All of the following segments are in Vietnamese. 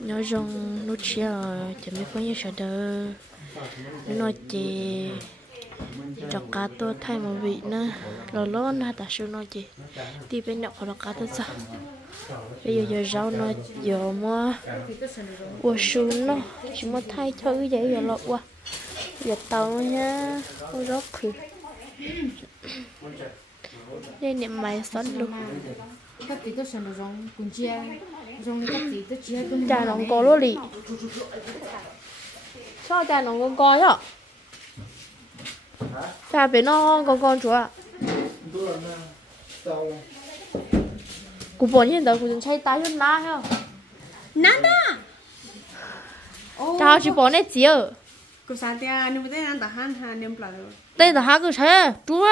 nó rong nó chia chỉ mấy phong như sợ đỡ nó chỉ cho cá tôi thay một vị nữa rồi lo nó ta sư nó chỉ đi bên nhậu họ cá tôi sao bây giờ rau nó giờ mua qua xuống nó chỉ mua thay thôi vậy giờ lọt qua giờ tàu nhá ôi rót khử đây niệm mày xót luôn các tí tôi xem rong cùng chia rong các tí tôi chia cùng trà nóng có luôn đi sao trà nóng con coi nhở trà bên nó con chúa cụ bọn hiện tại cụ chúng chơi tay hơn má hả nada trà chỉ bọn này chỉ ở cụ sao thì anh muốn tên anh ta han niệm lại tên là hai cái chơi chúa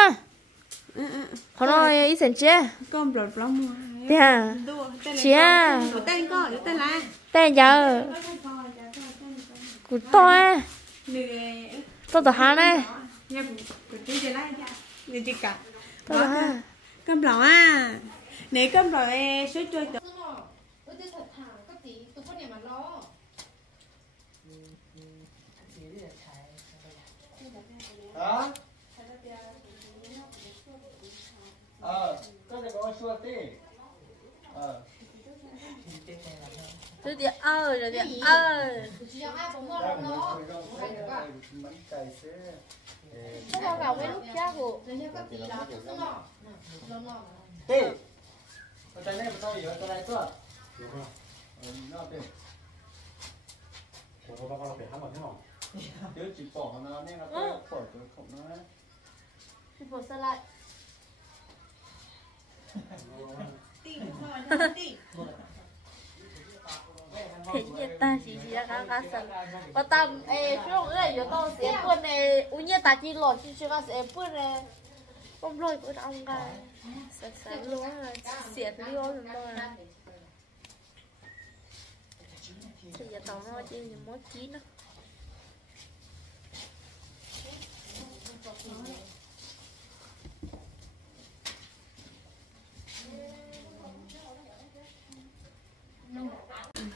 họ nói ít tiền chứ con bật lắm mua dạ chị à tên có tên là tên giờ cụ to tôi là hai này nhà cụ chỉ là người chỉ cả tôi là hai cơm lẩu à nếu cơm lẩu số chơi được hả có thể có xua tí tôi đi rồi đi Nó vào gạo với lúc cha của tí cái này bắt đầu giờ cái này cơ nó đi 저거 봐봐 배 한번 해놔. nếu chỉ bỏ nó nên nó bỏ cái không nó thì bỏ xa lại thế nhiên ta chỉ ra cá sần và tầm xuống này giờ tao sẽ bữa này u nhiên ta chỉ lọt chỉ chưa có sẽ bữa này không lôi của ông cái sần luôn rồi xiết liêu rồi mà thì giờ tao nó chỉ những món chín đó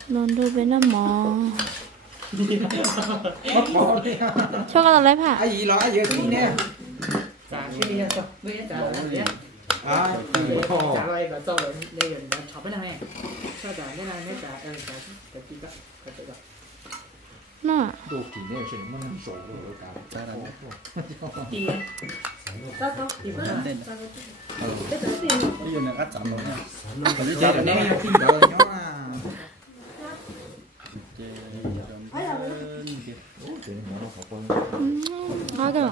nôn đôi bên nó mò cho con lấy hả? ai gì lo ai giờ tí nè trả cái này cho bây trả lại nhé trả lại và sau đó đây là chọc cái này sao trả cái này trả trả cái gì đó cái gì đó nó 또 국내에 있는 소고를 다 đi đó đó đi bữa nào bây giờ là cắt chậm rồi nha cái gì đó nè rồi nó có được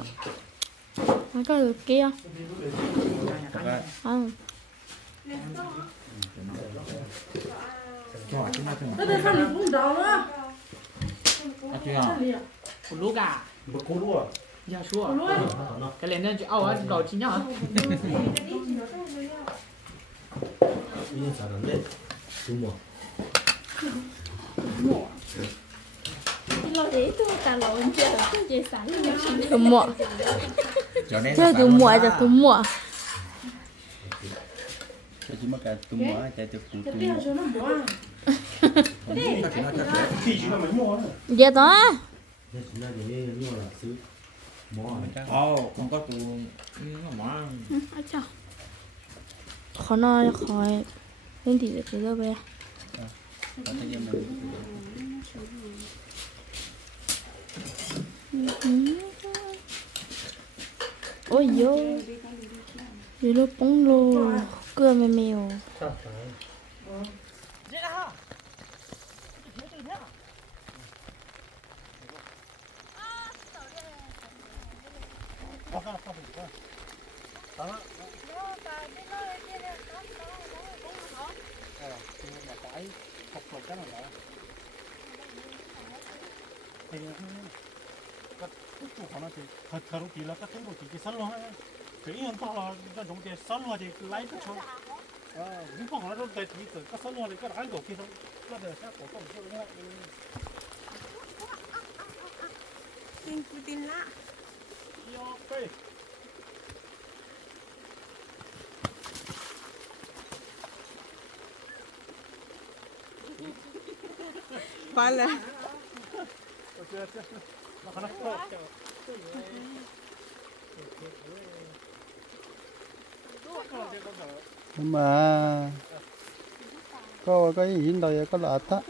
nó có được kia không 저 아침에 좀 tôi sao mình cũng đau á 아침이야 lúa gà 뭐 고루어 giao chúa cái này nên áo á đầu chín nhá 이게 잘한데 두모 lo đấy tôi cả lộn chưa được chơi sáng từ muộn chơi từ muộn giờ từ muộn cho chỉ mất cái túm mỏ chạy từ cụ túm giờ đó không có túm mỏ khó nói khỏi lên thì được từ đâu về ôi vô đi lúc bóng lô cưa mèo mèo 가로 길라 같은 거 되게 살로해. 그 이런 거 정도 살로하지 라이트 쳐. 물방 하나도 돼 있어. 그 살로하지 그 안도 없어서 그래 자꾸 또 그냥 tin Putin lá 옆에 Phải là mà có cái gì đâu vậy có lạ ta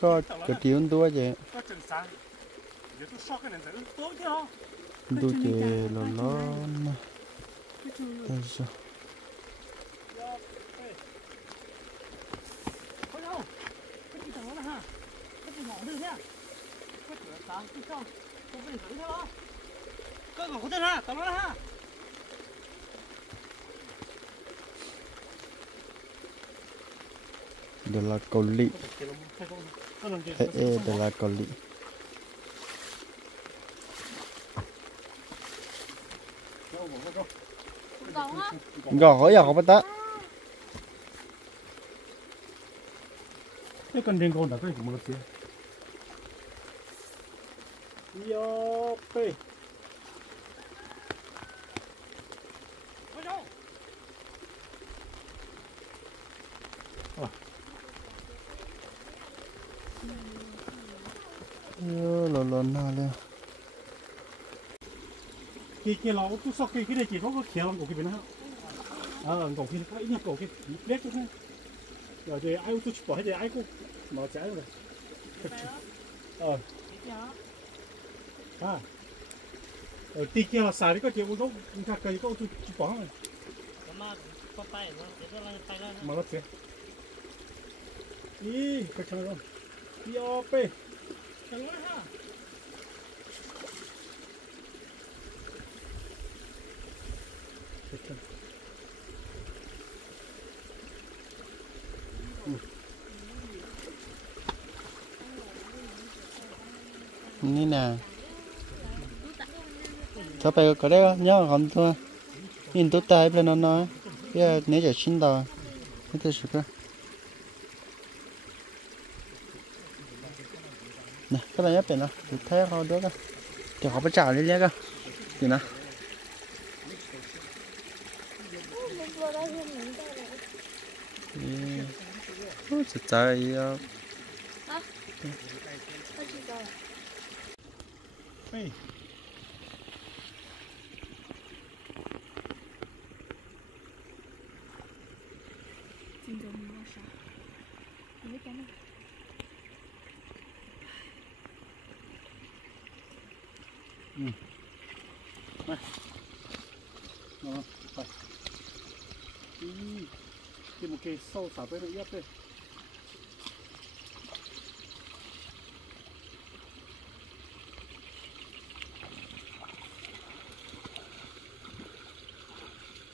có cái chuyện tua vậy tôi chè là lớn tại sao đây là cầu lì đây là cầu lì gõ hỏi giờ không bắt cái con riêng con đã cái gì mà nó yo pe lớn nào lên cái lẩu tôi sau cái này chỉ có khéo làm của cái bên đó của cái ít nhất của cái biết thôi rồi thì ai tôi bỏ hết thì ai cũng mà trái rồi tí kia là xài cái chuyện của nó cái có tôi bỏ rồi mà nó chết ý cái chân rồi yo pe chân rồi ha như nào sao phải có đấy nhớ còn thôi nhìn tốt tay bên nó nói bây nếu giờ chín tờ cái thứ gì cơ nè các bạn nhớ bên nó được thế thôi được thì họ phải trả lên nhé cơ thì nào thật trời cái một cái sâu xả tới được đây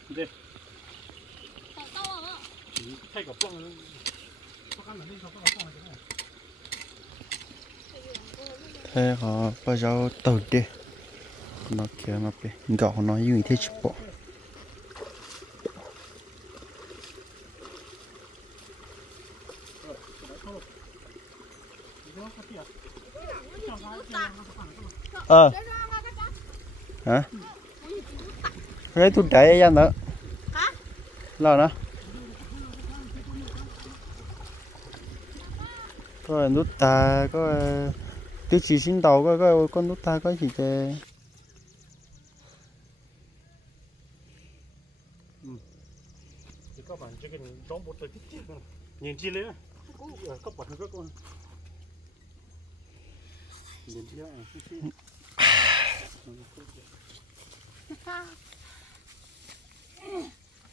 đây thay cả plong thế họ bây giờ tàu đi nó kia mà bị gõ nó như thế chụp bộ hả cái tụt đẩy ra nữa lo nữa có nút ta có tiêu chí sinh tàu có con nút ta có gì chứ các bạn chỉ cần đóng một tờ tiết nhìn chi lấy các bạn các con nhìn chi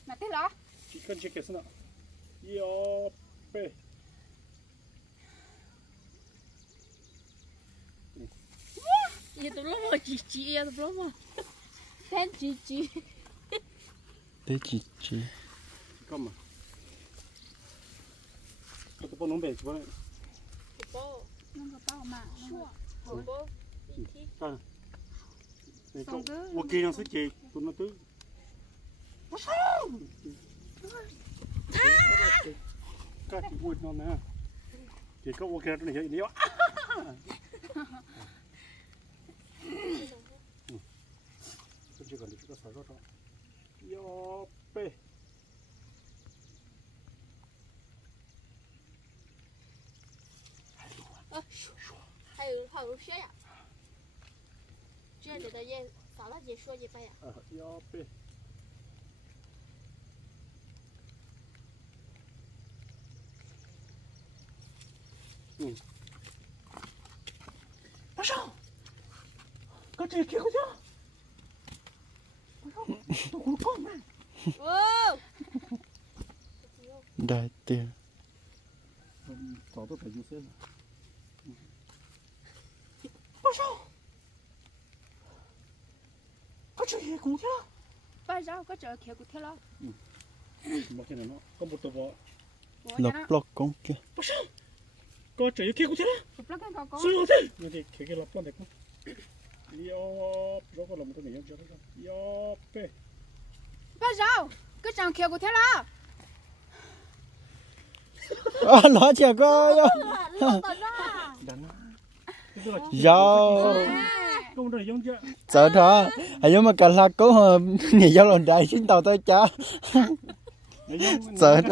mà thế đó chỉ cần chỉ cái nào yo pe Iya tuh belum mau cici ya tuh belum mau. Kan cici. Đấy chị. Come on. Cái bộ nông bể chứ vậy. bộ nông cái bao mà bộ Cái. Ok nó sẽ chơi, tụi nó tứ. Cái vui nó nè. Chỉ có ok nó này đi. Chưa cần chúng ta xóa rồi. Yo pe. 还有血呀，这里的也啥了也说一百呀。要背。大少，搁这开过去。都给我放慢。哦。đại tiền早都才就是了。大少，搁这开过去了。bây giờ có chờ kia của thế lo mà cái này nó có một tờ vỏ lọc lọc con kia có trời kia cũng thế lắp cái con sao thế như thế cái lọc con này con yo nó có làm cái này cho nó yo pe bây giờ có chờ kia của thế lo nó chả có dao không được giống chưa sợ đó nhưng mà cả là có nhiều dao lần đại xin tàu tới cha sợ đó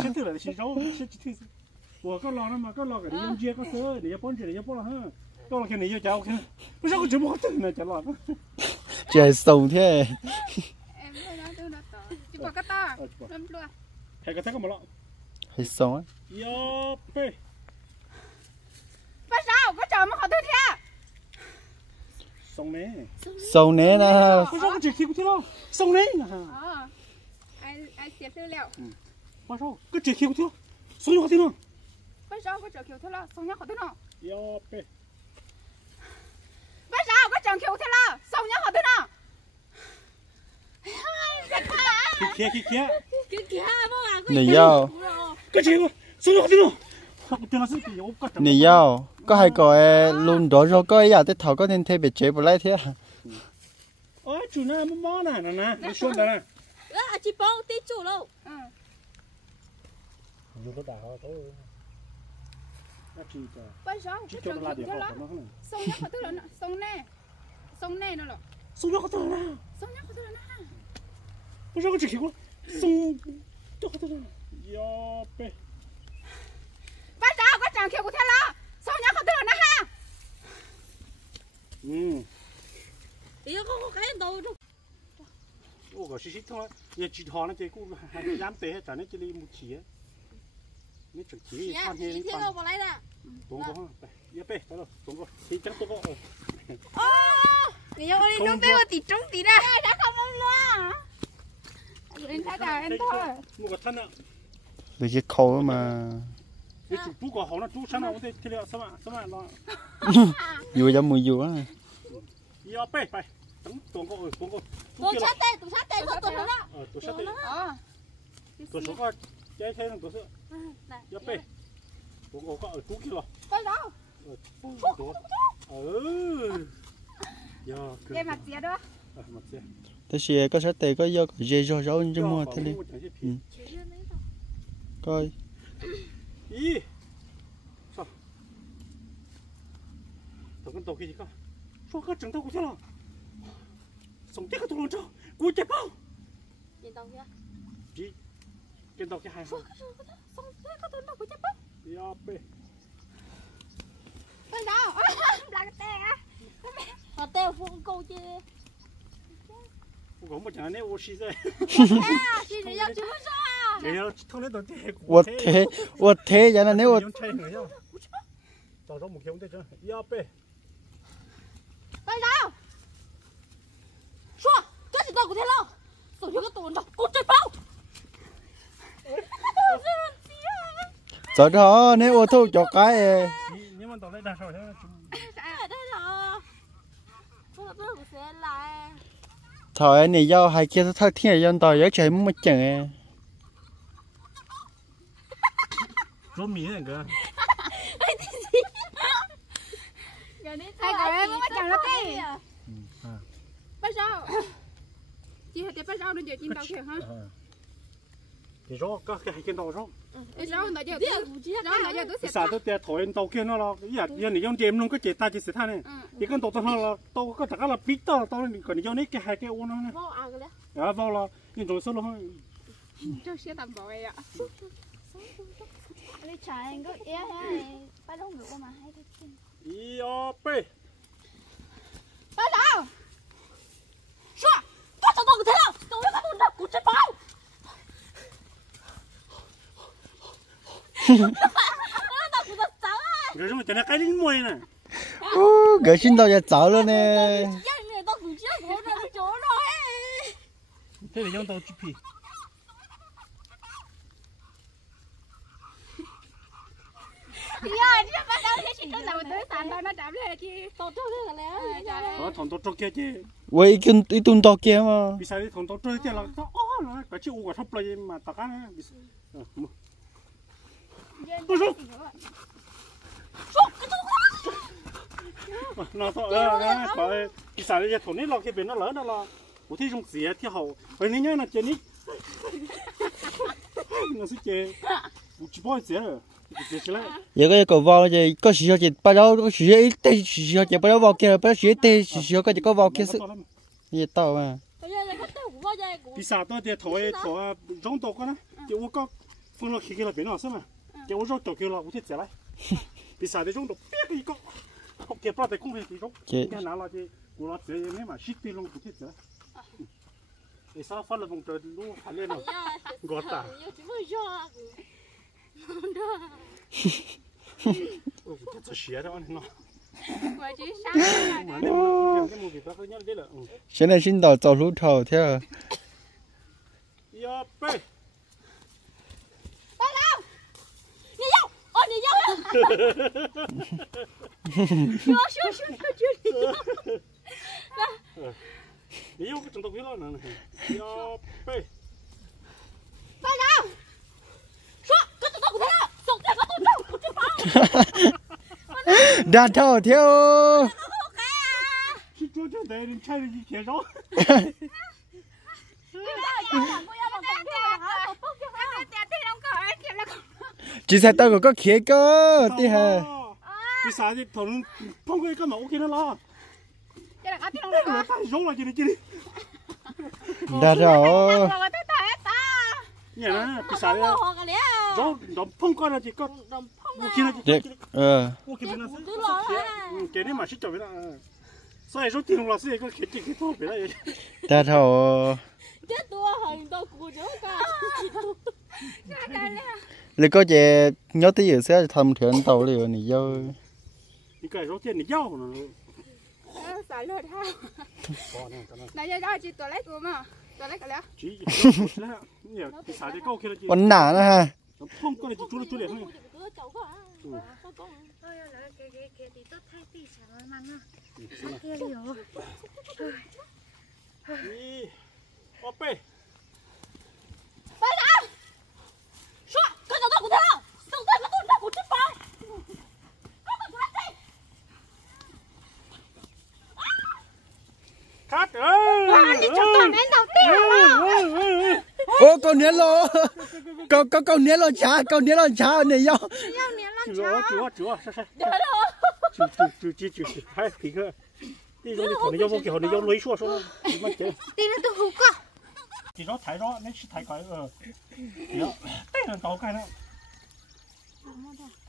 我个老了嘛，个老个的用接个手，你要帮着，你要帮了哈，到了看你要教我看，不是我怎么好等呢？讲了， trời sùng thế em nói đó tôi nói chỉ bảo cái to lắm luôn hay cái thằng mà lo, hay sùng á yo pe, bây giờ có chờ mà họ thứ thế song nè, sùng nè nè不是我只听不听了，song nè ha, ai xếp thứ liệu, 不是我只听不听，所以我听了。 bây giờ có chờ kiểu thế lo xong nhá họ thứ nào yo pe, bây giờ có chờ kiểu thế lo xong nhá họ thứ nào kia, nì dao cái gì mà, sao nó thế nào? Tôi là cái yếu cái nì dao có hai cái luôn đó rồi có giờ tới thầu có nên thêm bị chế bù lại thế ôi chủ nào mò nè nè, nó xuân đó nè. Chị bao tí chủ đâu. Dù có đào thôi. Bây giờ chỉ cho nó là điều họ nó không. xong nhá họ thứ nào xong nè nó là Xong nhá họ thứ nào? xong nhá họ thứ nào bây giờ có chỉ có xong tôi có thứ nào? Yo pe. bây giờ có chờ kiểu của thế lo xong nhá họ thứ nào ha Ý có cái đâu đâu. Ô có xí thôi, giờ chỉ họ nó chỉ cũng dám té trả nên chỉ đi một chỉ á. Nếu chẳng chỉ Dạ, chị thiếu đâu vào lấy nè. Đúng không? Yo pe, tới rồi, đúng rồi. Thì chắc tôi có. người yêu đi nó béo tí trống tí đây đã không ông lo em thấy đâu em thôi Mua cái thân ạ. vì cái khâu mà Cái chủ bút của họ nó chú sáng nào cũng thế liệu sao mà lo. vừa ra mùi vừa Yo pe, phải. Tống tuồng có tuồng có. Tôi sát tay thôi tôi nó. Tôi sát tay. Tôi số có trái thế nó tôi sợ. Yo pe. Tuồng có ở chú kia rồi. tới đâu cái mặt gì đó thế thì có sát tề có do có dây do rau chứ mua thế đi coi ý sao thằng con tàu kia gì cơ sao cái trứng tàu của thế nào sống tiếc cái tàu cho cua chép bao Trên tàu kia. gì trên tàu kia hai xong cái tôi nó của chấp bóc ya pe tới đâu là cái tè Họ teo phụ câu chứ. không có một chả nếu oxy rồi Chị đi đâu chứ sao? chỉ là thằng đấy đầu tiên uất thế vậy là nếu giống chơi người nhau tàu đó một kiểu thế chứ ya pe tới đâu Xua, cái gì tao của thế lo. Tôi cho cái tụi nó cút chơi bao. sợ đó nếu ô tô cho cái nhưng mà tàu đấy đa số thế Đây rồi. Tôi sẽ lại. thời này do hai kia thao thiên dân tàu giới chơi mất chẳng rồi mì này cơ hai cậu em có chẳng nó tè bây giờ chị hãy bây giờ nó giờ chín tàu kìa ha thì rõ cái hai cái tàu rõ bây giờ nó giờ tôi sẽ sao tôi để thổi tàu kia nó là giờ này dùng chém luôn cái chế ta chỉ sẽ than này thì cái tàu nó là tàu cái tất cả là bít tàu còn dùng cái hai cái ô nó này Vô ăn cái à vào là nhưng rồi số luôn tôi sẽ tầm bảo vậy ạ Đi chạy anh có é hay. Phải đâu được mà hay cái 一二背。班长，说，他找到个材料，等我把我的骨质包。这什么？今天改领模呢？cái xin tao giờ cháu luôn nè. Thế là dùng tao chụp hình. Thằng tao trâu kia chứ. Vậy cái tung tao kia mà. Vì sao đi thằng tao trâu kia là tao là cái chiếc uổng thấp lại mà tao cái này. Nó thôi, cái vì sao đi thằng này lo cái bên nó lớn nó lo. Một tí trong gì thì hậu, vậy nên nhá là chơi ní. Nó sẽ chơi, chỉ bao giờ rồi. Giờ cái cầu vào thì có sử dụng bao lâu có sử dụng ít tê sử dụng bao lâu vào kia bao sử dụng tê sử dụng cái có vào kia sự gì tao mà vì sao tôi thì thổi rong tàu con á thì tôi có phân lô kia là bên nào xem mà thì tôi rong tàu kia là tôi thích lại vì sao thì rong tàu biết cái có học kia bao thì cũng phải rong cái nào là thì tôi là chơi nếu mà ship đi luôn tôi thích lại vì sao phân là vùng trời luôn phải lên nào gọt ta thật xỉa đó anh nó cái này xin tao cháu lú thầu theo đã thầu theo chỉ sẽ tao có khía cơ tí hà vì sao thì thằng phong cái mẫu kia nó lo rong là gì đi đã rồi nhỉ nó vì sao rong đom phong con là chỉ có mua kia là chỉ mua kia nó cái này mà chỉ cho vậy đó所以说电动老师一个肯定可以做别的。đã rồi lấy có gì nhớ tới giờ sẽ thầm thuyền tàu liền này vô cái rốt tiền này giàu nó xả lợn ha này giờ chỉตัวเล็กกูmàตัวเล็กกันแล้ว chỉ nhiều cái xả cái câu kia là chỉ còn nả nữa ha không có là chỉ chú liền thôi cắt ơi ô con nén lo con nén lo chả này vô chúa chú hai cái cơ đi rồi thì thằng này vô lấy xua xua mà chơi đi nó tự hụt cơ chỉ nó thái đó nó chỉ thái cái thì đó đây là tàu cái đó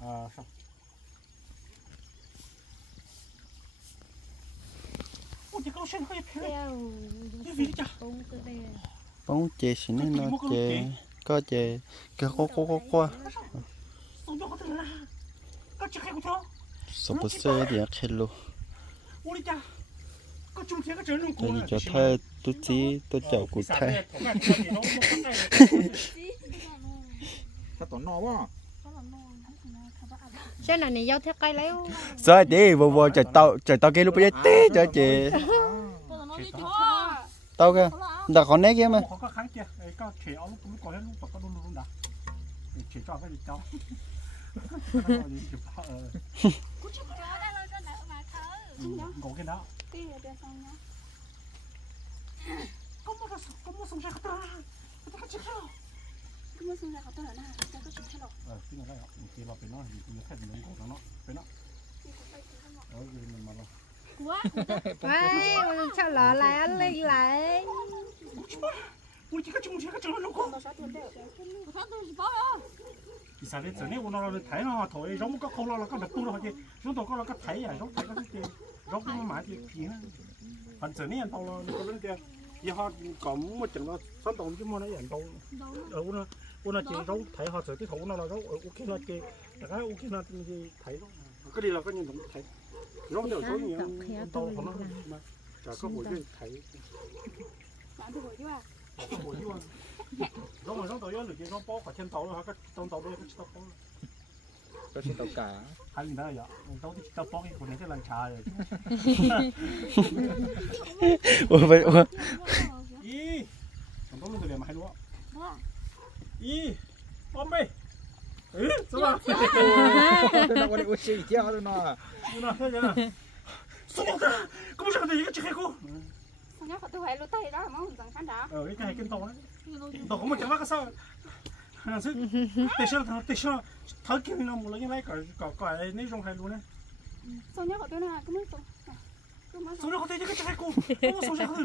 sao chỉ có xem hơi bóng chè xịn nó chè có chè cái có sập xe thì hết luôn tôi cho thay tôi chỉ tôi chậu cụ thay xe này này giao theo cây lấy rồi đi vô chờ tao kia lúc bây giờ té cho chị tao kia đã còn nét kia mà có kháng kia có trẻ áo lúc có hết lúc có luôn đã trẻ cho cái gì cháu ngủ cái đó có một sông ra khát ra cái chiếc sao cái mưa sông ra khát ra là cái chiếc sao cái này là cái lọ bên nó thì nó thay mình ngủ nó bên nó mình mà quá vậy sao lọ lại anh lên lại ui chỉ có chung cái nó không bị sao đấy giờ này nó thấy nó thôi giống có không lo có đập tung nó chứ giống tàu có nó có thấy à giống thấy có cái giống cái mà thì phí còn giờ này tàu nó có lên kia giờ họ có một trận nó sáng tàu chứ mà nó nhận tàu ở nó chỉ giống thấy họ giờ cái thủ nó là giống ok nó chỉ cái ok nó thì thấy nó cái đi là cái nhìn thấy giống đều giống như tàu của nó mà chả có buổi gì thấy bạn thu hồi chứ à buổi chứ giống mà giống tàu được giống bó cả trên tàu rồi cái trong tàu đôi cái tàu bó có xin tàu cả hay gì đó vậy tàu thì tàu bó cái của này cái lần trà rồi vậy ý còn tàu luôn từ mà hay luôn ý ôm đi sao đó nó có đi uống gì chứ đâu nó thế nhá sao đó có sao thì cái chiếc cô sao nhá tôi phải lôi tay đó mà không dần khán đó cái cái tàu đấy tàu không một chẳng là cái sao hàng sức để sao thằng kia nó một lần này cái này trong hai luôn đấy sao nhá tôi là cái mấy sao nó có thể cái chiếc cô sao nhá nó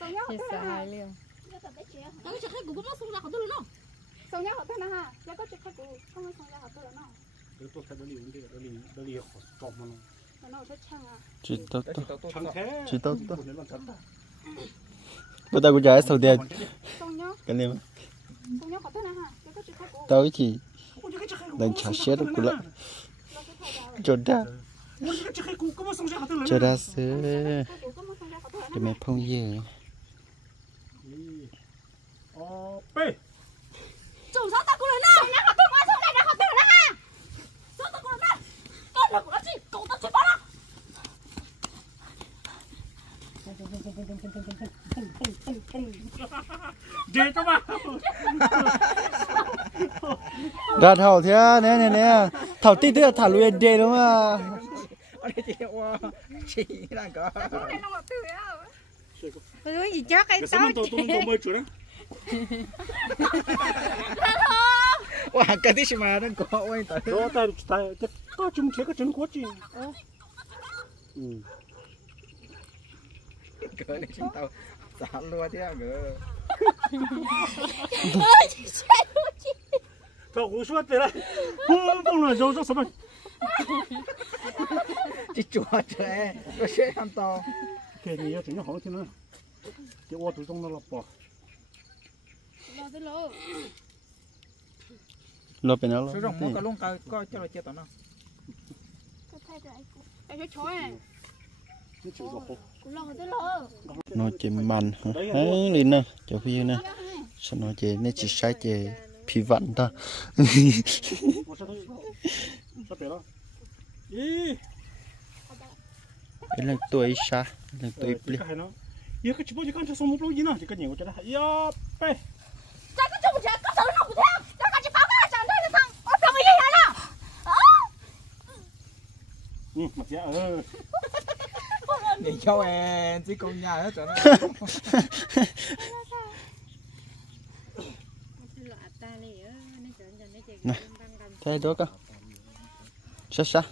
sao nhá tôi là liền cái chiếc cô cũng sao nhá tôi là nó sao nhá tôi là haแล้วก็chiếc cô không sao nhá tôi là nó tôi thấy đó là trộm mà nó rất chăng à chỉ tốt chẳng thế chỉ tốt bữa tao cũng trả số tiền cái này tao chỉ đang trả xe được cũng lại cho ra sữa để mẹ phong về chủ sao ta cũng lên nào nhá họ tôi nói xong này là họ tự là ha sao ta cũng lên nào con là của nó gì cậu ta chỉ bảo là dễ cho mà ra thầu thế nè thầu tí nữa thả lui dê đúng không ở đây chị đang có này nó tự á cái gì chắc cái tao tôi mới chuột đó哇cái tí mà đang có ôi tại đó tại có chung kia có chân quất gì cái này chúng tao xả luôn thế ngờ tao cũng suốt thế đấy không là dâu sao mà chỉ chuột thế có xe ham to cái này nó chỉ nó hỏng thế nữa cái ô tụi trong nó lọp bỏ lọp bên nó số rồng mua cả luôn coi cho là chơi tao nó nó chỉ mặn ấy liền nè cho phi nè sao nó chỉ nó chỉ sai chỉ phi vặn ta cái là tuổi sa là tuổi ple giờ cái chụp cái con số một lâu gì nữa chỉ cái nhiều cho nó yo pe cái chụp cái số nó không theo cái chỉ bảo cái chẳng đây là thằng ở trong cái gì này nè mặt giá để cho em chỉ con nhà hết rồi nè thế đó cơ sa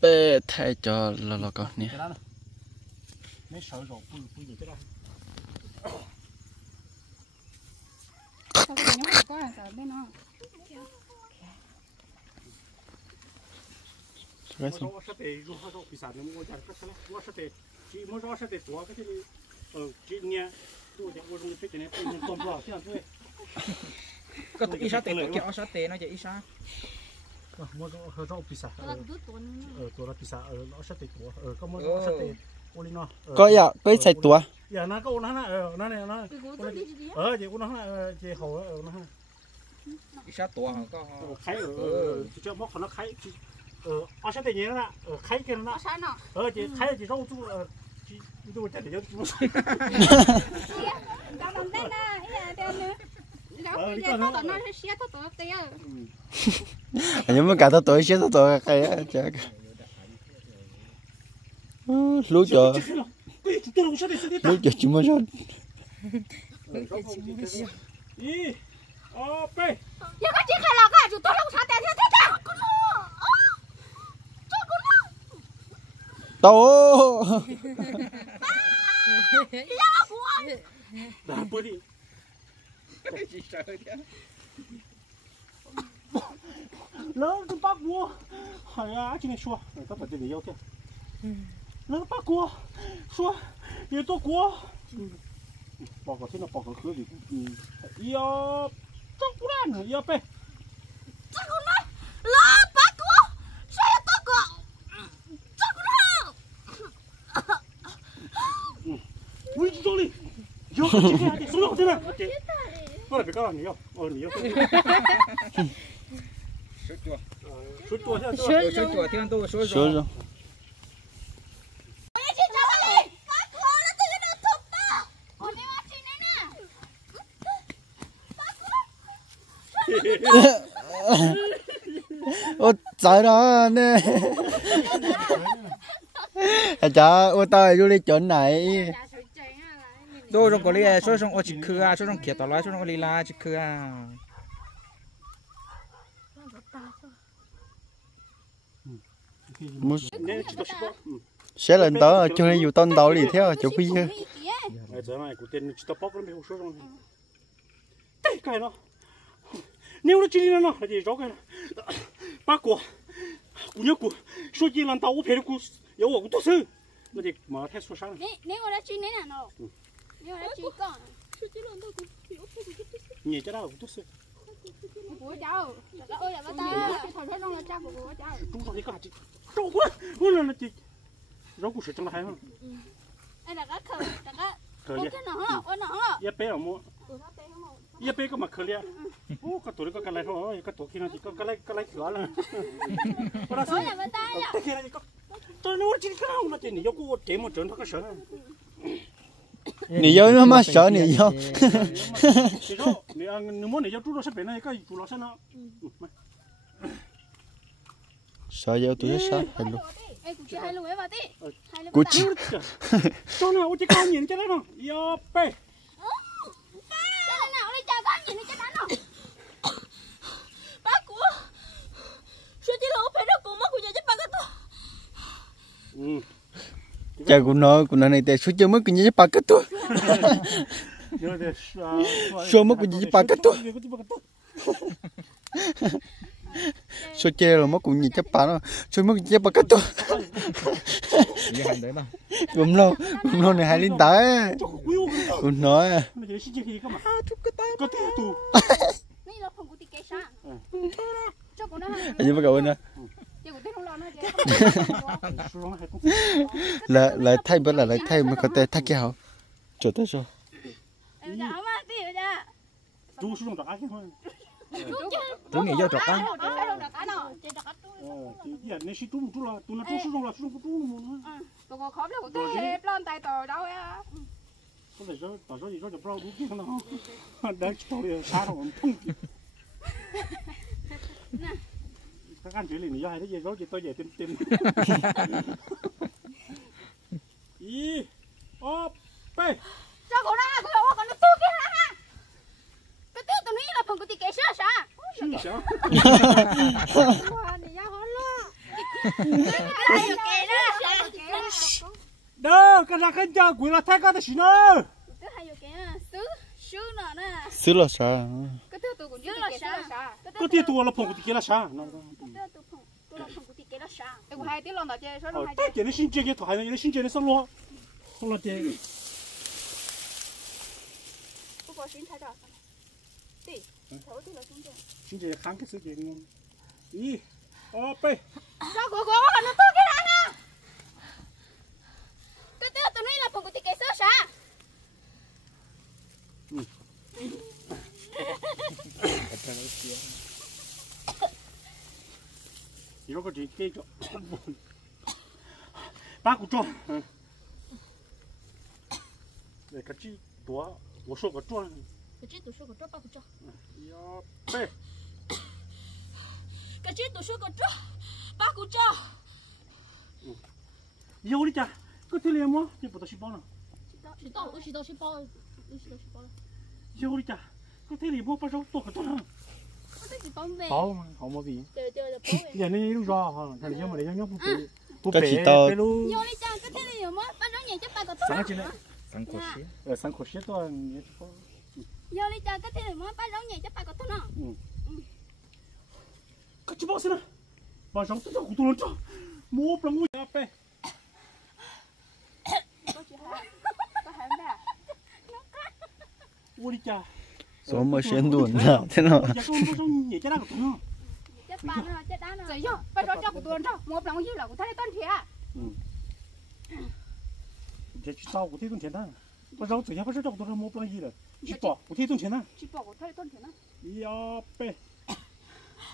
bé thay cho là con nè mấy sợ rồi vui gì cái đó sao cái nhóc có là sợ bên nó我说的，如果说为啥呢？我讲个啥呢？我说的，我说的多个这里，今年多的我从这几年不能做不了，这样对。có tụi ít sát tiền kéo sát tiền nó chỉ ít sát我说比啥？多了比啥？我说的多，个我说的，我哩喏。có xài tua呀，那个我那那那，这我那这好那。ít sát tua hả có khai cho móc nó khai ở sát tiền nhé là khai kia nó chị khai chị rau chú chị tôi chạy để chú nhưng mà cả tuổi xé tuổi cái chắc lú chờ chúng mới rồi giờ các chị khai là cái chúng tôi không xả tiền thế thế con nó cho con nó tổ đi ra của anh Đã bơi đi. Lớn cái bác vua. Hay á, chỉ này xua. Này các bạn tên này yêu thế. Lớn bác vua. Xua. Nhiều tôi vua. Bỏ cái thế nào bỏ cái khứa gì cũng. Yêu. Trong cú đàn. Yêu bê. Chắc không nói. Là bác của. Sao là tôi của. Chắc không nói. Ui, chú đi. Yêu cái chị kia. Xuống đâu thế này. Có là phải có là nhiều. Nhiều. Số chùa. Số chùa thế. Số chùa thiên tu số rồi. Ô trời đó nè. Chả ô tao du lịch chỗ này. Đôi trong có lý số trong ô chỉ khư à, số trong kia tao nói số trong có lý la chỉ khư à. Sẽ lần đó cho nên dù tôn đầu đi theo chỗ phi chứ. Giờ này của tiền chỉ tao bóc nó mấy số trong này. Cái nó. Nếu nó chỉ là nó là gì rõ cái nó. Bác của nhớ của số gì lần tao phải của yếu của tôi sư. Nó thì mà theo số sáng. Nếu mà đã chỉ nên là nó. Nếu mà đã chỉ con. Số chỉ lần tao cũng yếu của tôi sư. Nhẹ cho đâu của tôi sư. Của cháu. Cháu ơi là ta chỉ thổi trong là cha của cháu. Chúng ta đi cả chị. Đâu quá. Nó là chị. Rõ của sự trong là hay không? Đây là cái khờ, là cái nó hả? Yếp bé ở mua. Yếp bé có mà khờ lia. Ô, cái tuổi có cái này thôi, cái tuổi kia nó chỉ có cái lấy cửa là. Có đó Nói là với ta nhá. cái kia nó chỉ có. Tôi nói chỉ cái nào nó chỉ nhiều cô chế một trận thôi cái sợ. Nị vô nó mà sợ nị vô. Chỉ đó, nếu muốn nị vô chú nó sẽ bị này cái chú nó sẽ nó. Sợ vô tôi sợ hay luôn. Ê, cụ chị hai luôn ấy vào tí. Cụ chị. Cho nào chị cao nhìn cho nó nào. Yo pe. Cho nên nào đi chào con nhìn đi cho nó. Bác của. Sao chị lỗ phải đó cùng mất của nhà giúp bác cái tôi. Chả cũng nói này để số chưa mất cái gì ba cái tuổi. Số mất cái gì ba cái tuổi. Số chơi là mất cũng nhìn chấp ba nó, số mất chấp ba cái tuổi. Cũng lâu này hai linh tái. Cũng nói. Này là phòng của tì kê sa. Cho cô nó. Anh như cậu nữa. Là thay bữa là lại thay mới có thể thay cái hậu. Chỗ tới rồi. Chú xuống trọc cái thôi. Chú nghĩ vô trọc á. Nên si chú là chú xuống là chú luôn. Tụi con khó được của tê plan tay tờ đâu á. Có thể tao gì cho pro đúng chứ không nào. Đấy tao đi xa rồi không. Các anh chỉ liền do hai đứa gì rối chị tôi về tìm. Ý. Ô, pe. Sao cô ra cô còn nó tu kia ha. Cái tiêu tụi nó là phần của tì kê sa. Sao? Đó, cái ra cái giờ quỷ là thay cái gì nữa? Xứ là sao? Cái tiêu tụi cũng là sa. Cái tiêu tụi là phần của tì là sao? Cái của hai tiêu lần đầu chơi số nó hai. Cái này xin chơi cái thoại này, cái xin chơi nó xong luôn. Xong là chơi. Cô có xin thay rồi. Tì, thổi tì là xin chơi. Xin chơi kháng cái sự gì ngon. Ý. Ô, pe. Sao cô còn nó tu kia ha. Cái tiêu tụi nó là phần của tì kê sa. Nó có gì kia cho. Bác của cho. Để cái chi tua, tôi số cái cho. Cái chi tôi số cái cho bác của cho. Yo, pe. Cái chi tôi số cái cho bác của cho. Yo đi cha, cái thứ này mua, chỉ bắt đầu bao nào. Chỉ tao bao. Yo đi cha, cái thứ này mua bao nhiêu tôi cái cho. Bao mà, không có gì. Giờ này lúc rồi, thằng nhau mà để nhau cái chỉ tao. Vô đi cha, cái thứ này mua, bao nhiêu nhỉ chứ ba cái tôi. sáng khổ xí to nhớ cho giờ đi chơi cái thì mới bắt rong nhảy chắc phải có tốt nào cái chú bác xin à bà rong tôi cũng tôi cho mua bằng mua nhà pe ui cha số mà xuyên đuổi nào thế nào giờ con có rong nhảy chắc là của tôi chết ba nó chết đá nó rồi vô bắt rong cho của tôi cho mua bằng gì là của thằng con thiệt giờ chú tao của thầy tuấn thiệt đó bà rong tự nhiên bắt rong cho của tôi mua bằng gì rồi chú bỏ của thầy tuấn thiệt đó chú bỏ của thầy tuấn thiệt đó ya pe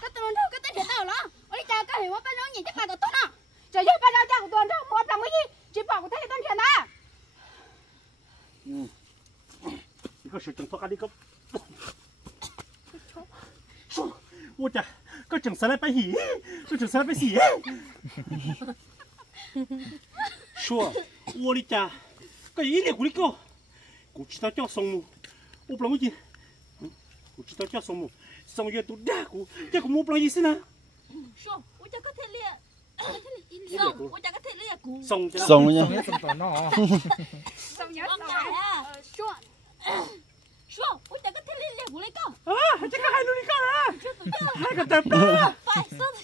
cái tuấn đâu cái tuấn thiệt đâu đó ôi cha cái hiểu bắt rong nhảy chắc phải có tốt nào rồi vô bắt rong cho của tôi cho mua bằng gì chú bỏ của thầy tuấn thiệt đó cái sự trồng thoát cái đi cấp我家个整啥来摆戏，个整啥来摆戏？说，我的家个一年过的高，我知道叫松木，我不能去，我知道叫松木，松月都大股，这个木不能意思呢。说，我家个天烈，松，我家个天烈股，松送nha松呀松呀，说。说，我这个天里练过来搞。啊，这个还努力搞了，还个得不？白色的。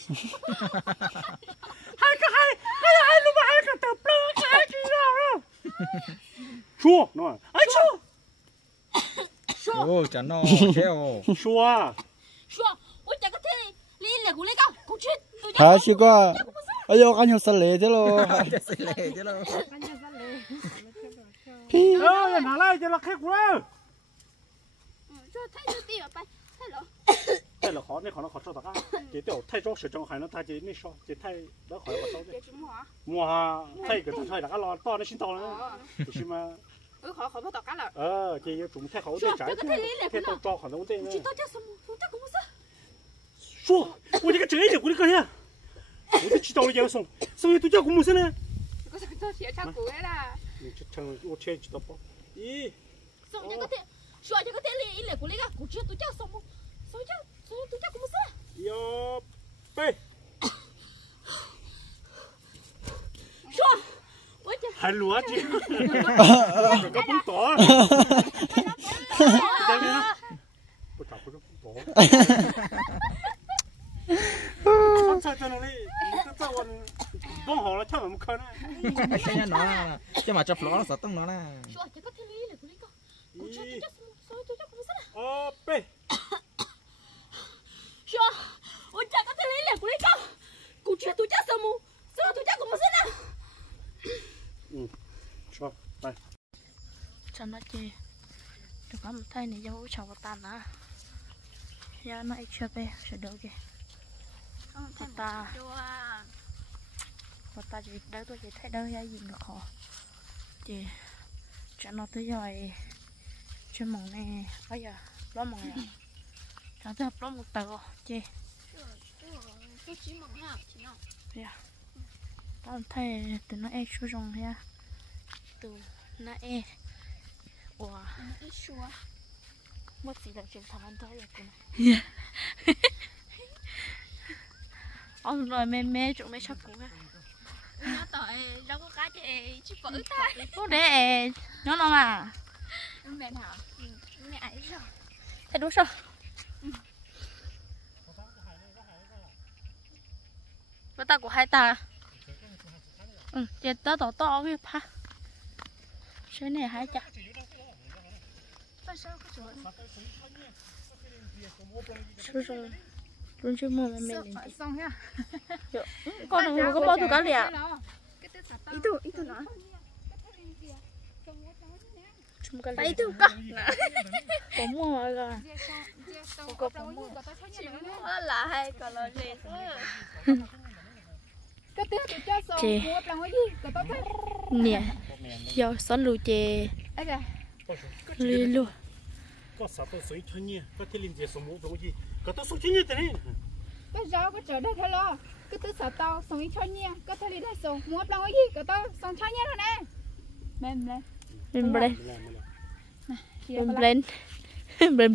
还努还个得不？还知道？说，喏，哎说。哦，真哦，这哦。说啊。说，我这个天里练过来搞，过去。还是个，哎呦，俺要杀雷的喽，杀雷的喽。哎，拿来就拉开锅。太了好，那可能好烧的啊，这掉太早时钟还能他这没烧，这太那好要烧的。摸哈，太个他那个老到那新到了，是吗？好不到干了。这也种太好的摘，太到招好的我这呢。知道叫什么？我叫公司。说，我这个这一点我的个呀，我就知道了叫送也都叫公司呢。我是做鞋厂过来啦。你这成我车知道不？咦。送这个天。说这个店里一来过来个，过去都叫什么？所以都叫公司。哟，背。说，我这还逻辑。这个不懂。不找不是不懂。上菜在那里，你在我弄好了，看我们看呢。cái nhà nó là, chứ mà chụp nó sợ tung nó nè.说这个店里一来过来个，过去都叫什么？背。说，我这个天里练过来搞，过去都叫什么？什么都叫公司呢？说，来。cho nó chơi, được có một thay này dâu chào vào tan á, ya nó ít chưa về, sẽ được kì. Ta chỉ đâu tôi chỉ thấy đâu ya gì nữa khó, chỉ cho nó tới rồi. Trên mỏng này bây giờ lo mỏng này cho tôi lo một tờ chị tôi chỉ mỏng ha chị nào tao thấy từ nó e chú rồng ha từ nó e wow mất gì là chuyện thằng anh thôi vậy cô ông rồi mê chúng mê chắc cũng ha nó tội đâu có cái chị chứ bự tay có để nó mà mẹ hả mẹ ấy rồi thấy đúng sao và ta của hai ta chết tao to cái pha cái này hai chả sư rồi luôn chưa mua mẹ xong ha con đừng có bao nhiêu cá lẻ ít thôi nữa phải tu có có mua rồi có mua là hay còn là gì chị nè do sắn lù chè lì lù có sao tôi sấy cho nhỉ có thể liên hệ số mua đồ gì có tôi sấy cho nhỉ thế này cái rau có trở đây thôi lo cái thứ sợ tao sống cho nhỉ có thể liên hệ số mua bằng cái gì có tôi sống cho nhỉ thôi nè mềm lên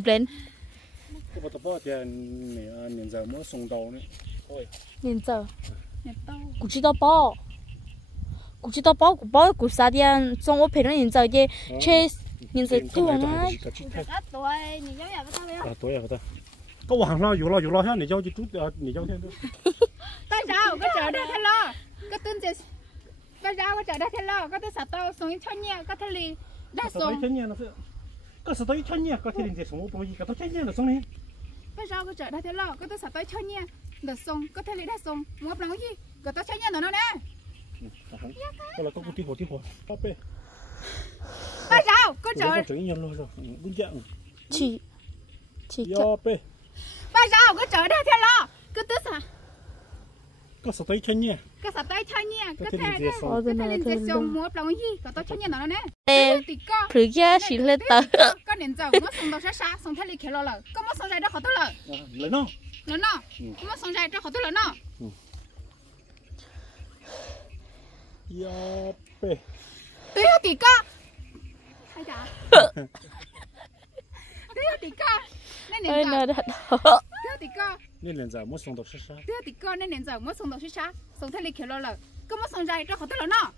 Blend. Cái bộ tập thì nhìn giờ mới sùng đầu nữa. Thôi. Nhìn giờ. Cũng chỉ tao bỏ. cụ chỉ tao bao cụ sao đi xong ốp phải nó nhìn giờ chứ chơi nhìn giờ tua nó Các tuổi nhìn giống như cái tao tuổi à cái có hoàng loอยู่รอฮะนี่เจ้าจะจุดนี่เจ้าเท่า Bây giờ có chờ đây thế lo cái tin gì bây giờ có chờ đây thế lo có tôi sợ tao xuống cho nhẹ có thể li đã xuống cái nhẹ nó có sợ tới cho nhẹ có thể liền xuống một cái cái nhẹ là xuống đi bây giờ có chờ đây thế lo có tôi sợ tới cho nhẹ được xuống có thể li đã xuống mua bằng cái gì có tôi cho nhẹ nữa nè có là có cái tí hồ bây giờ có chờ có chữ nhân rồi đúng dạng chỉ bây giờ có chờ đây thế lo cứ tức sao có sợ tới cho nhẹ cái sợ tới cho nhẹ có thể liền xuống mua bằng cái gì có tôi cho nhẹ nữa nè thì có thử kia chỉ lên tờ có nên giờ mua xuống đâu xa xuống thế li kia lo là có mua xuống đây đó khó tôi là lấy nó mua xuống đây đó khó tôi là nó Tí hả tí ca Hay chả Tí hả tí ca Nên nền giờ Tí hả tí ca nên nền giờ mất xong đầu sát Tí hả tí ca nên nền giờ mất xong đầu sát xong thế lịch kiểu lo lờ có mất xong dây cho khó tức là nó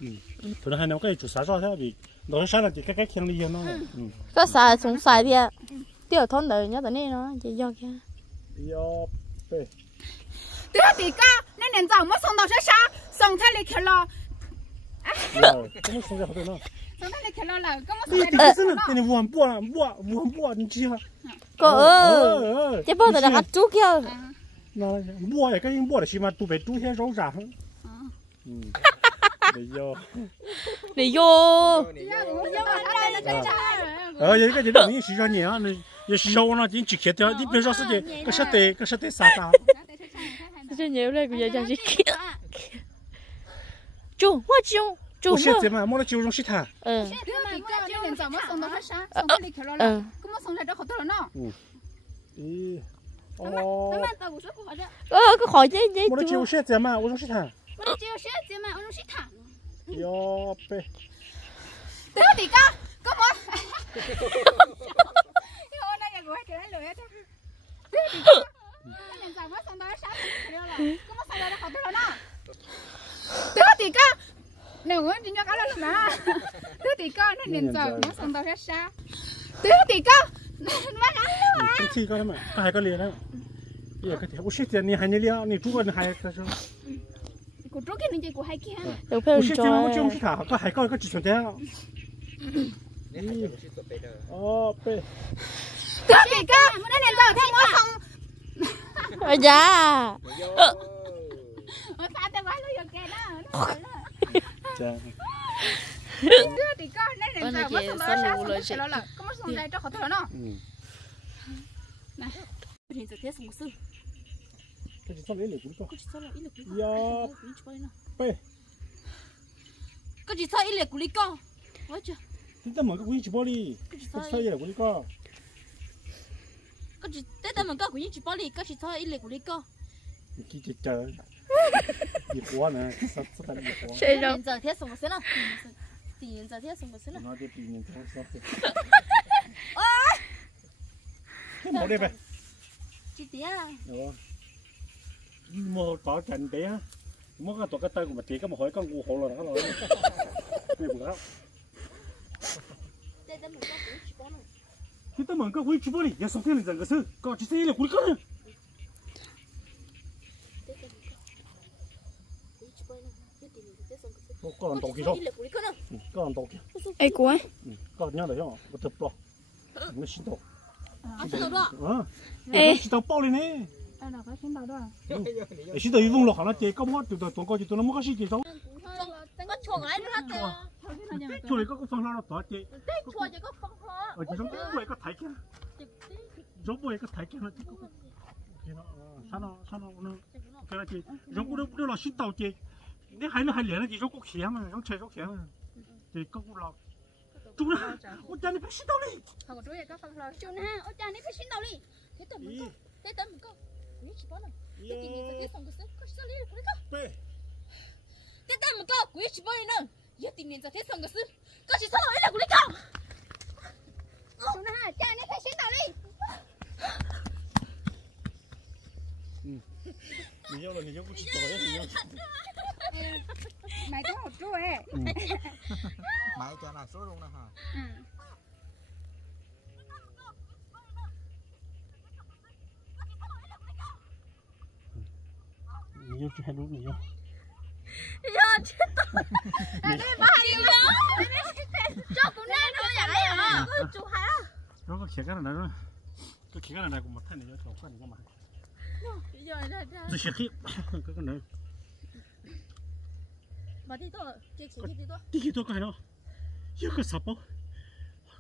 thôi hai nó cái chủ sát rồi thế vì đầu sát là chỉ cái khen đi nó có xài xuống xài đi tiêu thôn đời nhớ tới đây nó chỉ do kia Tí hả tí ca nên nền giờ mất xong đầu sát xong thế lịch kiểu lo có mất xong rồi nó xong thế lịch kiểu lo lờ có mất xong dây nó này vuông bùa你知道có chứ bao giờ là chú kia nó bùa cái bùa là chỉ mà tụi bé tụi hết rau rả để vô vậy cái gì đó mình sử dụng nhiều này giờ sử dụng nó chỉ chỉ theo đi bây giờ是cái sát tê sa ta chứ nhiều đây cũng vậy chẳng chỉ kia chú hoa chú我现在嘛，没得就用洗它。Tí hả tí ca nên nền giờ mất xong đầu sát xong thế lịch kiểu lo lờ có mất xong dây cho khó tức là nó cái khỏi chứ我的就现在嘛，我用洗它。我的就现在嘛，我用洗它。哟呗。Tí hả tí ca có mất Yêu ơi này của hai kiểu lười hết Tí hả tí ca nền giờ mất xong đầu sát có mất xong dây cho khó tức là nó Tí hả tí ca nếu muốn chính cho cá lên mà Tí hả tí ca nên nền giờ mất xong đầu sát Tí hả tí ca nó rắn luôn à生气干嘛？他还个脸呢？也个天，我现在你还你俩，你主个你还个说。của trước kia nên chị của hai kia我现在我就用它，个还个个只存在。哦，对。Tí hả tí ca nó nền giờ thêm mất xong ôi dạ ôi sao tao nói nó kìa đó Tí hả tí ca nên nền giờ mất xong đầu sát xong thế lo lờ có mất xong dây cho khó tức là nó này thì giờ thế xong một sư cái gì sao lấy được cũng có chỉ sao là ít lực bé có chỉ sao ít lực của lý co ôi chưa chúng ta mở cái quỹ chỉ bỏ đi cái sao vậy của lý co có chỉ tết ta mở cái quỹ chỉ bỏ đi có chỉ sao ít lực của lý co cái chờ nhiệt quá nè sao sao nhiệt quá nên giờ thế xong một sư nào thì giờ thế xong một sư nào nói đi nhìn thấy sao cái mỏ đây vậy chị tía à mua tỏi cành tía mua cái tỏi cái tay của mình tía cái mà hỏi con ngu hộ rồi đó rồi này bự lắm kita mangga kui coba nih, ya sampai ni jangan sih. Kau cita ini kulit kan? Kau orang tahu kisah. Kau orang tahu kisah. ai của Kau nyala đấy không? Kau terplo. Ini cinta. Cinta doa. Cinta bao lên nè. Nào phải cinta doa. Cinta yêu vùng lộc hả? Chị có mua từ từ tuần coi chị tuần nó mua cái gì chị sống? Có chuồng ấy nữa thế. Chuồng này có phân hoa nó tỏa chị. Chuồng chỉ có phân hoa. Ở chị sống bụi có thấy kia. Giống bụi có thấy kia nó chị có. Chị nó sao nó cái là chị giống bụi là xin tàu chị. Nếu hai liền là chị giống cục xé mà giống chơi cục xé mà. Chị có cục lọc. Chú na, ôi cha này phải xin tàu đi. Không có chú gì có phân hoa. Chú na, ôi cha này phải xin tàu đi. Thế tầm mình có. Thế tầm mình có. Quý chỉ có này. Thế thì mình sẽ xong cái sức có xử lý được đấy không? Thế tầm mình có quý chỉ có này nữa. Giờ thì mình sẽ thế xong cái sức có chỉ sao lại là của đấy không? Chú na, cha này phải xin tàu đi. Nhiều là nhiều cũng chỉ tỏi nhiều. mày có học chú ấy mày cho là số luôn nè hả nhiều chuyện hay đúng nhiều giờ chết tôi đây mà hay nữa cho cũng nên thôi vậy à chú hả nó có khía cái này nữa cái khía cái này cũng một thân này cho cháu phân cái mà tôi sẽ khía cái này mà đi tôi chị đi tôi đi tôi cái nó yêu cái sập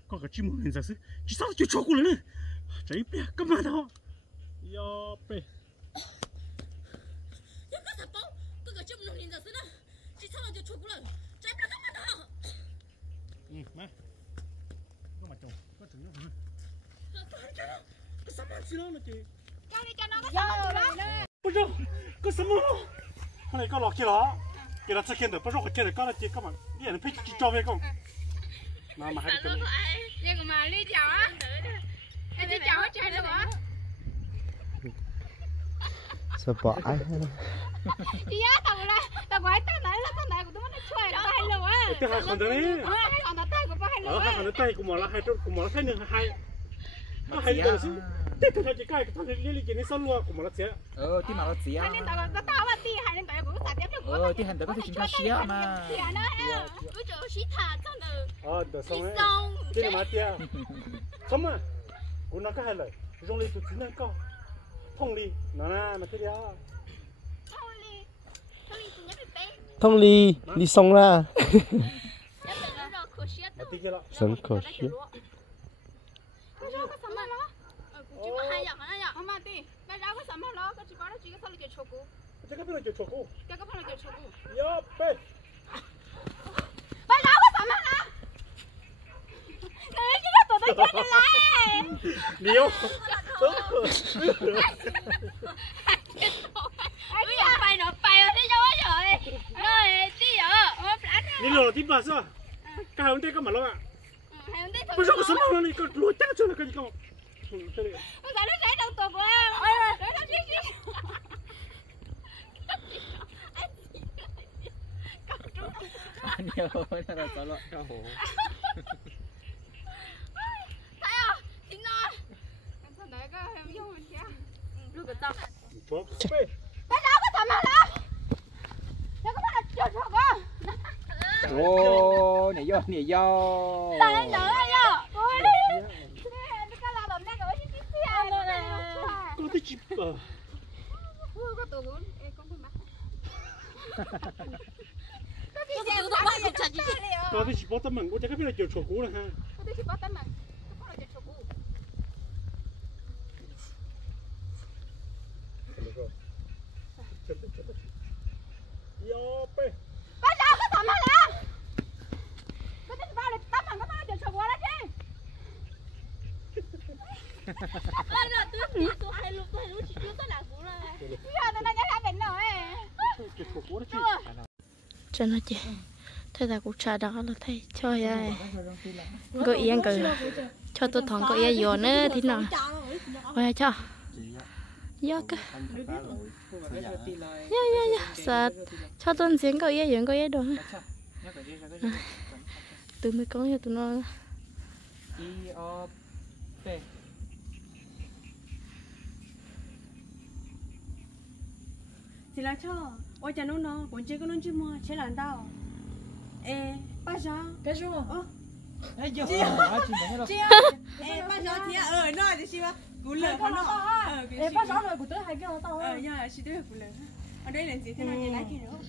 có cái chim muông giả sử chỉ sao chưa cho cô lên trái bè cái mà đó yo bè yêu cái sập cái chim muông giả sử đó chỉ sao chưa cho cô lên trái bè cái mà đó má có mà chồng có chừng nữa cái sập gì đó chị cho đi cho nó cái sập đó不知道个什么了，后来搞老去了，给他吃看的，不是我见的，搞了几干嘛？你也能配去照片讲，那嘛还是跟。那个嘛，你讲啊，你讲我讲什么？ sợ bỏ ai đi á tao gọi tao này của tụi nó chơi nó hay luôn á cái hai con đó đấy hai con đó tay của tao hay luôn hai con đó tay của mỏ là hai của mỏ là hai nữa hai hai nữa chứ tết thôi chỉ cái thằng liên chỉ nên sao luôn của mỏ là gì tí mà nó xía hai nên tao tao mà tí hai nên tao cũng tao tiếp được của tí hành tao có thể chúng ta xía mà xía nó bây giờ xí thả trong đời được xong đấy thế là mà tia xong mà của nó cái hai lời trong này tụi chúng nó có thông ly nó na mà thế đó thông ly đi xong ra sống khổ shit cái bên này chụp cô cái bên này chụp cô yo pe bây giờ có sắm hả cái gì đó tụi tôi chơi lại nhiều phải nó phải ở đây cho rồi rồi tí giờ你老了第八是吧？干红的干嘛了啊？不是我什么了？你个罗蛋出来跟你讲，这里。我在那晒到多过哎，在那去。nhiều nó là sao loạn cao hổ thấy không chính rồi anh sao đấy cái em vô mình kia lưu cái tao bây giờ có thầm nào đâu nó có phải là chuột chuột không ô nhảy vô tại nữa nha ôi cái là làm đang ở trên chiếc xe này có cái chip à có tổ bốn em không biết có cái chip bao tấm măng, tôi cái bên này chụp chụp cũ rồi ha. có cái chip bao tấm măng, có cái chụp cũ. Yo pe. Bây giờ có thầm hả? Có cái bao này tấm măng có bao chụp chụp qua đó chứ? Tôi hay lúc chỉ chưa có nào cũ rồi. Bây giờ tôi đang cái hai bên rồi. Chụp chụp cũ đó chứ. cho nó chị thế là cũng trả đó là thầy cho ai gọi yên cử cho tôi thằng gọi yên vô nữa thế nào ôi cho do cái sợ cho tôi diễn gọi yên đồ từ mới có cho tụi nó thì là cho ôi cha nó còn chưa có nó chưa mua chế làm tao ê ba giờ cái gì ơ chị ê ba giờ thì nói thì sao cú lợn nó ê ba giờ rồi cú tới hai cái tao giờ chị tới cú lợn ở đây là gì thế nào vậy lại kia nữa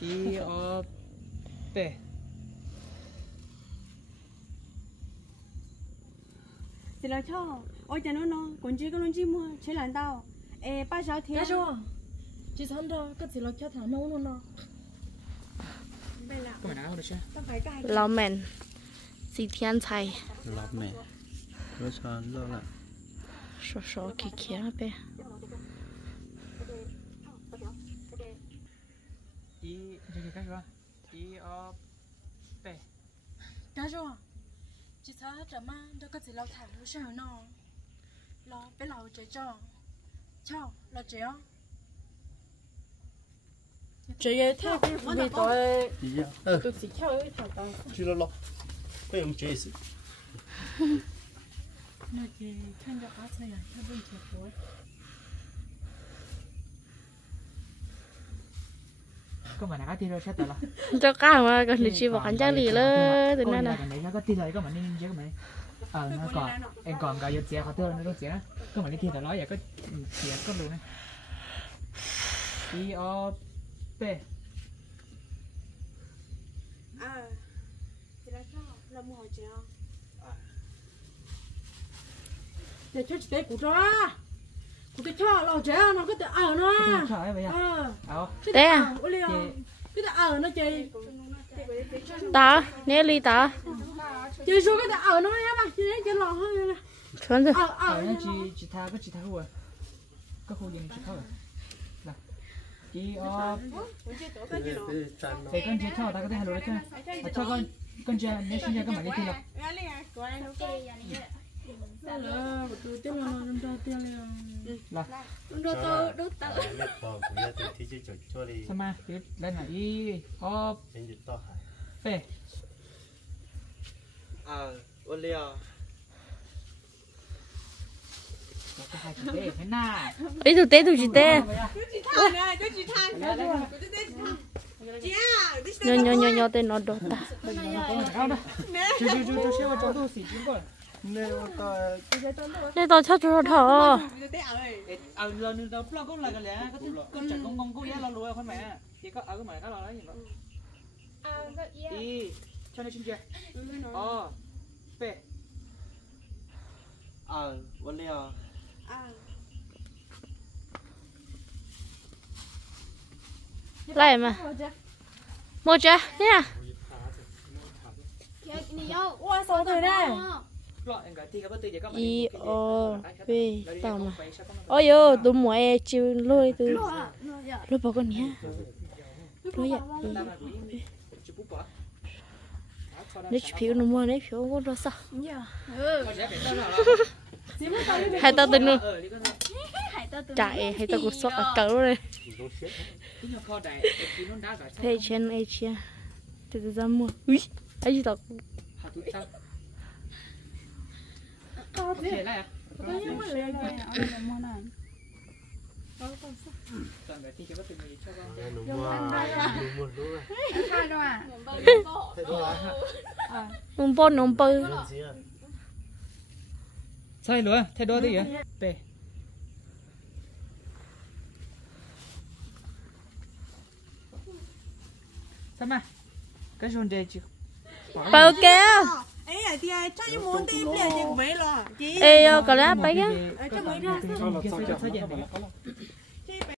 hi o pe thì là cho ôi cha nó còn chưa có nó chưa mua chế làm tao ê ba giờ thì cái gì chị thân đó cái gì là cho thằng nấu nó cái nào được chưa lão mèn xì thiên thầy lão mẹ nó sao lo là sổ kia bé y cái gì y o pe cái gì chị thấy chả mà đó cái gì là thằng nó sao nó lo bé lão chơi cho là chơi 这也太味道诶，都是跳一跳的。去了咯，不用这事。那个看着阿菜呀，他问题多。có mà nãy rồi sẽ tới là cho cá mà còn được chi vào khán giả lì lơ từ nay nè nó có tiền rồi có mà nên chứ mày nó còn em còn cả giờ chia họ tiêu nó chia có mà cái tiền là nói vậy có chia có luôn này I O P thì là sao là mua chưa để cho chị bé của cho cái cho lâu trẻ nó có thể ở nó đấy à cái ở nó chơi tao nè ly tao chơi số cái ở nó nhá mà chơi cái lò hơi nè chuẩn rồi ở nó chỉ tha hùa có khu gì chỉ tha rồi là chỉ thì con chơi cho ta có thể hello đấy chứ cho con chơi nếu sinh ra các bạn đi thi đâu là sama lên là I O P ôn liều có hai chữ T thế nào ấy tụi té tụi chị té nhỏ tên nó đốt ta nên tao chắc cho thở lần đầu plug cũng là cái lẽ con chặt con cũng giá lo lùi con mẹ chỉ có ở cái mày cái lo đấy gì đó đi cho nên chưa O P ôn liều lại mà một chưa nè ôi sao thế đây I O P tao mà ôi yo tụi mày chịu lôi từ lôi vào con nhá lôi vậy nếu phiếu nó mua nếu phiếu có đâu sao hai tao tin luôn chạy hay tao cũng sốt ở cỡ rồi thế trên ấy chia từ ra mua ui ấy gì tao nông bơ sai luôn thay đổi đi P sao mà cái rôn đề chứ bao kéo ấy à thì cho những món tiếp liền thì vậy rồi ê có lá bấy á cho mấy ra